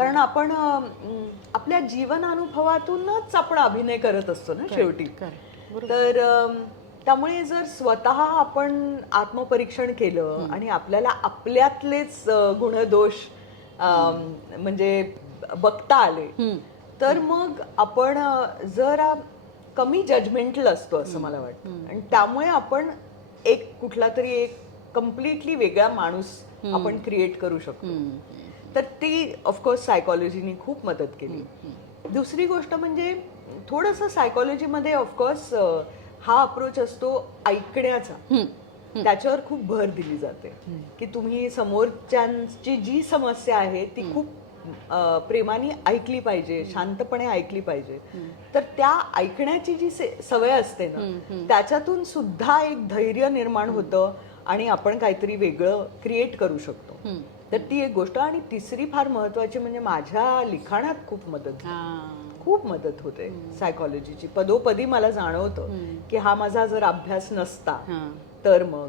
कारण आपण आपल्या जीवनानुभवातूनच आपण अभिनय करत असतो ना शेवटी. तर त्यामुळे जर स्वतः आपण आत्मपरीक्षण केलं आणि आपल्याला आपल्यातलेच गुणदोष म्हणजे बघता आले, तर मग आपण जरा कमी जजमेंटल असतो असं मला वाटतं. आणि त्यामुळे आपण एक कुठला तरी एक कम्प्लिटली वेगळा माणूस आपण क्रिएट करू शकतो. तर ती ऑफकोर्स सायकॉलॉजीनी खूप मदत केली. दुसरी गोष्ट म्हणजे थोडंसं सायकॉलॉजीमध्ये ऑफकोर्स हा अप्रोच असतो ऐकण्याचा. त्याच्यावर खूप भर दिली जाते की तुम्ही समोरच्यांची जी समस्या आहे ती खूप प्रेमाने ऐकली पाहिजे, शांतपणे ऐकली पाहिजे. तर त्या ऐकण्याची जी सवय असते ना, त्याच्यातून सुद्धा एक धैर्य निर्माण होतं आणि आपण काहीतरी वेगळं क्रिएट करू शकतो. तर ती एक गोष्ट. आणि तिसरी फार महत्वाची म्हणजे माझ्या लिखाणात खूप मदत होते सायकॉलॉजीची. पदोपदी मला जाणवतं की हा माझा जर अभ्यास नसता तर मग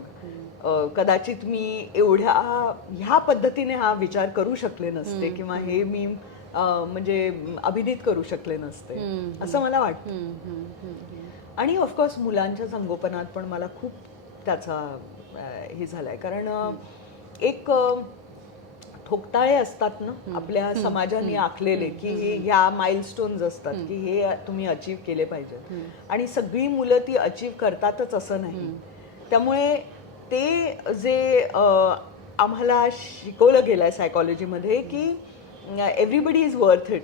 कदाचित मी एवढ्या ह्या पद्धतीने हा विचार करू शकले नसते किंवा हे मी म्हणजे अभिनीत करू शकले नसते असं मला वाटतं. आणि ऑफकोर्स मुलांच्या संगोपनात पण मला खूप त्याचा हे झालाय. कारण एक ठोकताळे असतात ना आपल्या समाजाने आखलेले की ह्या माइलस्टोन्स असतात की हे तुम्ही अचीव केले पाहिजेत आणि सगळी मुलं ती अचीव करतातच असं नाही. त्यामुळे ते जे आम्हाला शिकवलं गेलंय सायकॉलॉजीमध्ये की everybody is worth it,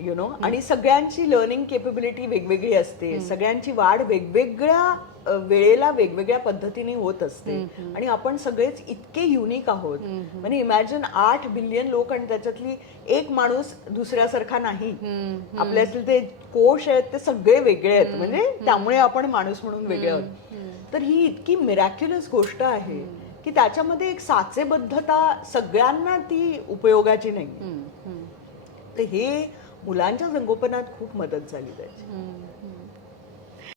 you know. आणि सगळ्यांची लर्निंग केपेबिलिटी वेगवेगळी असते, सगळ्यांची वाढ वेगवेगळ्या वेळेला वेगवेगळ्या पद्धतीने होत असते आणि आपण सगळेच इतके युनिक आहोत. म्हणजे इमॅजिन 8 बिलियन लोक आणि त्याच्यातली एक माणूस दुसऱ्यासारखा नाही. आपल्यातले ते कोश आहेत ते सगळे वेगळे आहेत, म्हणजे त्यामुळे आपण माणूस म्हणून वेगळे आहोत. तर ही इतकी मिरॅक्युलस गोष्ट आहे की त्याच्यामध्ये एक साचेबद्धता सगळ्यांना ती उपयोगाची नाही. तर हे मुलांच्या संगोपनात खूप मदत झाली त्याची.